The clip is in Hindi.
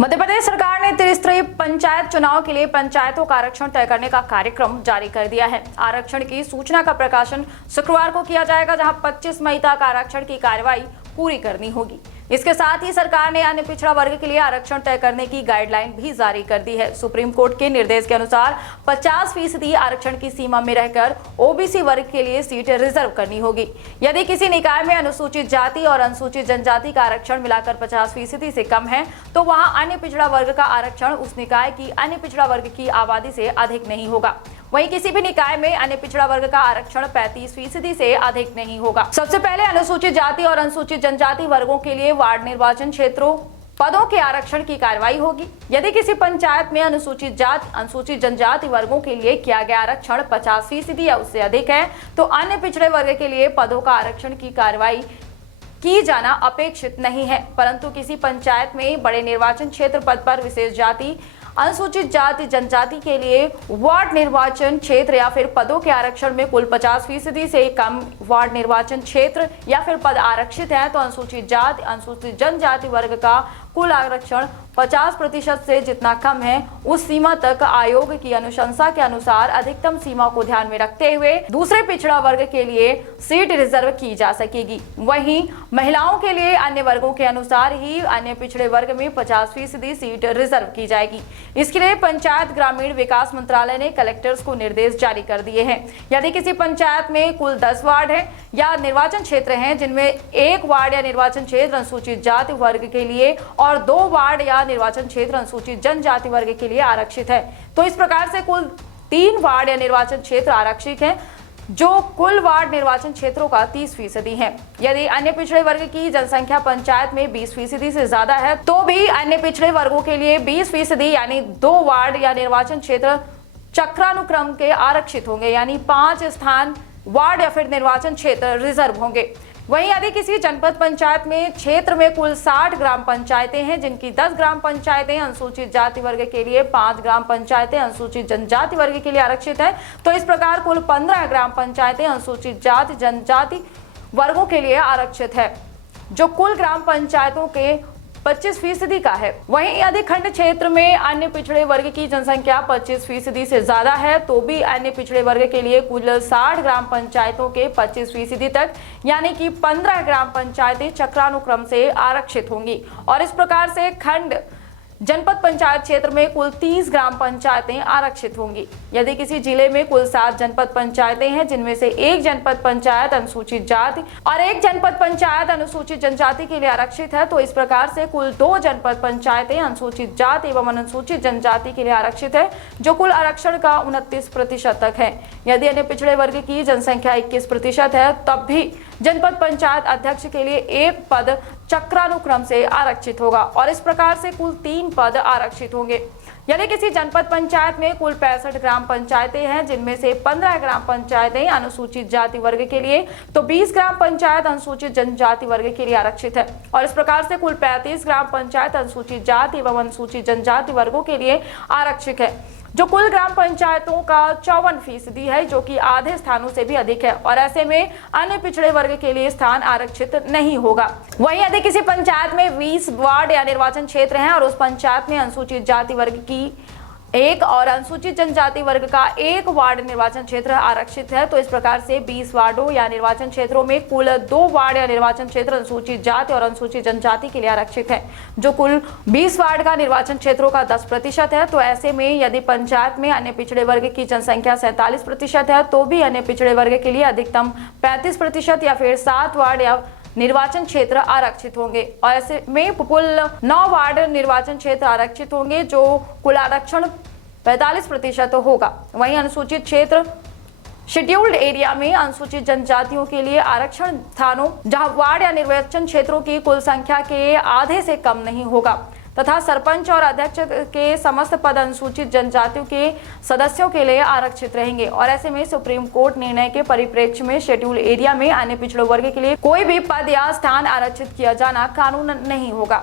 मध्य प्रदेश सरकार ने त्रिस्तरीय पंचायत चुनाव के लिए पंचायतों का आरक्षण तय करने का कार्यक्रम जारी कर दिया है। आरक्षण की सूचना का प्रकाशन शुक्रवार को किया जाएगा, जहां 25 मई तक आरक्षण की कार्रवाई पूरी करनी होगी। इसके साथ ही सरकार ने अन्य पिछड़ा वर्ग के लिए आरक्षण तय करने की गाइडलाइन भी जारी कर दी है। सुप्रीम कोर्ट के निर्देश के अनुसार 50% आरक्षण की सीमा में रहकर ओबीसी वर्ग के लिए सीट रिजर्व करनी होगी। यदि किसी निकाय में अनुसूचित जाति और अनुसूचित जनजाति का आरक्षण मिलाकर 50% से कम है, तो वहां अन्य पिछड़ा वर्ग का आरक्षण उस निकाय की अन्य पिछड़ा वर्ग की आबादी से अधिक नहीं होगा। वहीं किसी भी निकाय में अन्य पिछड़ा वर्ग का आरक्षण 35% से अधिक नहीं होगा। सबसे पहले अनुसूचित जाति और अनुसूचित जनजाति वर्गों के लिए वार्ड निर्वाचन क्षेत्रों पदों के आरक्षण की कार्रवाई होगी। यदि किसी पंचायत में अनुसूचित जाति, अनुसूचित जनजाति वर्गों के लिए किया गया आरक्षण 50% या उससे अधिक है, तो अन्य पिछड़े वर्ग के लिए पदों का आरक्षण की कार्रवाई की जाना अपेक्षित नहीं है। परंतु किसी पंचायत में बड़े निर्वाचन क्षेत्र पद पर विशेष जाति, अनुसूचित जाति जनजाति के लिए वार्ड निर्वाचन क्षेत्र या फिर पदों के आरक्षण में कुल 50% से कम वार्ड निर्वाचन क्षेत्र या फिर पद आरक्षित है, तो अनुसूचित जाति, अनुसूचित जनजाति वर्ग का कुल आरक्षण 50% से जितना कम है, उस सीमा तक आयोग की अनुशंसा के अनुसार अधिकतम सीमा को ध्यान में रखते हुए दूसरे पिछड़ा वर्ग के लिए सीट रिजर्व की जा सकेगी। वहीं महिलाओं के लिए अन्य वर्गों के अनुसार ही अन्य पिछड़े वर्ग में 50% सीट रिजर्व की जाएगी। इसके लिए पंचायत ग्रामीण विकास मंत्रालय ने कलेक्टर्स को निर्देश जारी कर दिए हैं। यदि किसी पंचायत में कुल 10 वार्ड है या निर्वाचन क्षेत्र हैं, जिनमें एक वार्ड या निर्वाचन क्षेत्र अनुसूचित जाति वर्ग के लिए और 2 वार्ड या निर्वाचन क्षेत्र अनुसूचित जनजाति वर्ग के लिए आरक्षित है, तो इस प्रकार से कुल 3 वार्ड या निर्वाचन क्षेत्र आरक्षित हैं, जो कुल वार्ड निर्वाचन क्षेत्रों का 30% है। यदि अन्य पिछड़े वर्ग की जनसंख्या पंचायत में 20% से ज्यादा है, तो भी अन्य पिछड़े वर्गों के लिए 20% यानी 2 वार्ड या निर्वाचन क्षेत्र चक्रानुक्रम के आरक्षित होंगे, यानी 5 स्थान वार्ड या फिर निर्वाचन क्षेत्र रिजर्व होंगे। वहीं यदि किसी जनपद पंचायत में क्षेत्र में कुल 60 ग्राम पंचायतें हैं, जिनकी 10 ग्राम पंचायतें अनुसूचित जाति वर्ग के लिए, 5 ग्राम पंचायतें अनुसूचित जनजाति वर्ग के लिए आरक्षित है, तो इस प्रकार कुल 15 ग्राम पंचायतें अनुसूचित जाति जनजाति वर्गों के लिए आरक्षित है, जो कुल ग्राम पंचायतों के 25% का है। वहीं यदि खंड क्षेत्र में अन्य पिछड़े वर्ग की जनसंख्या 25% से ज्यादा है, तो भी अन्य पिछड़े वर्ग के लिए कुल 60 ग्राम पंचायतों के 25% तक यानी कि 15 ग्राम पंचायतें चक्रानुक्रम से आरक्षित होंगी। और इस प्रकार से खंड जनपद पंचायत क्षेत्र में कुल 30 ग्राम पंचायतें आरक्षित होंगी। यदि किसी जिले में कुल 7 जनपद पंचायतें हैं, जिनमें से एक जनपद पंचायत अनुसूचित जाति और एक जनपद पंचायत अनुसूचित जनजाति के लिए आरक्षित है, तो इस प्रकार से कुल 2 जनपद पंचायतें अनुसूचित जाति एवं अनुसूचित जनजाति के लिए आरक्षित है, जो कुल आरक्षण का 29% तक है। यदि अन्य पिछड़े वर्ग की जनसंख्या 21% है, तब भी जनपद पंचायत अध्यक्ष के लिए एक पद चक्रानुक्रम से आरक्षित होगा और इस प्रकार से कुल 3 पद आरक्षित होंगे। यदि किसी जनपद पंचायत में कुल 65 ग्राम पंचायतें हैं, जिनमें से 15 ग्राम पंचायतें अनुसूचित जाति वर्ग के लिए, तो 20 ग्राम पंचायत अनुसूचित जनजाति वर्ग के लिए आरक्षित है और इस प्रकार से कुल 35 ग्राम पंचायत अनुसूचित जाति एवं अनुसूचित जनजाति वर्गों के लिए आरक्षित है, जो कुल ग्राम पंचायतों का 54% है, जो कि आधे स्थानों से भी अधिक है और ऐसे में अन्य पिछड़े वर्ग के लिए स्थान आरक्षित नहीं होगा। वहीं यदि किसी पंचायत में 20 वार्ड या निर्वाचन क्षेत्र हैं और उस पंचायत में अनुसूचित जाति वर्ग की एक और अनुसूचित जनजाति वर्ग का एक वार्ड निर्वाचन क्षेत्र आरक्षित है, तो इस प्रकार से 20 वार्डों या निर्वाचन क्षेत्रों में कुल 2 वार्ड या निर्वाचन क्षेत्र अनुसूचित जाति और अनुसूचित जनजाति के लिए आरक्षित है, जो कुल 20 वार्ड का निर्वाचन क्षेत्रों का 10% है। तो ऐसे में यदि पंचायत में अन्य पिछड़े वर्ग की जनसंख्या 47% है, तो भी अन्य पिछड़े वर्ग के लिए अधिकतम 35% या फिर 7 वार्ड या निर्वाचन क्षेत्र आरक्षित होंगे और ऐसे में कुल 9 वार्ड निर्वाचन क्षेत्र आरक्षित होंगे, जो कुल आरक्षण 45% होगा। वहीं अनुसूचित क्षेत्र शेड्यूल्ड एरिया में अनुसूचित जनजातियों के लिए आरक्षण स्थानों, जहां वार्ड या निर्वाचन क्षेत्रों की कुल संख्या के आधे से कम नहीं होगा तथा सरपंच और अध्यक्ष के समस्त पद अनुसूचित जनजातियों के सदस्यों के लिए आरक्षित रहेंगे और ऐसे में सुप्रीम कोर्ट निर्णय के परिप्रेक्ष्य में शेड्यूल एरिया में अन्य पिछड़े वर्ग के लिए कोई भी पद या स्थान आरक्षित किया जाना कानून नहीं होगा।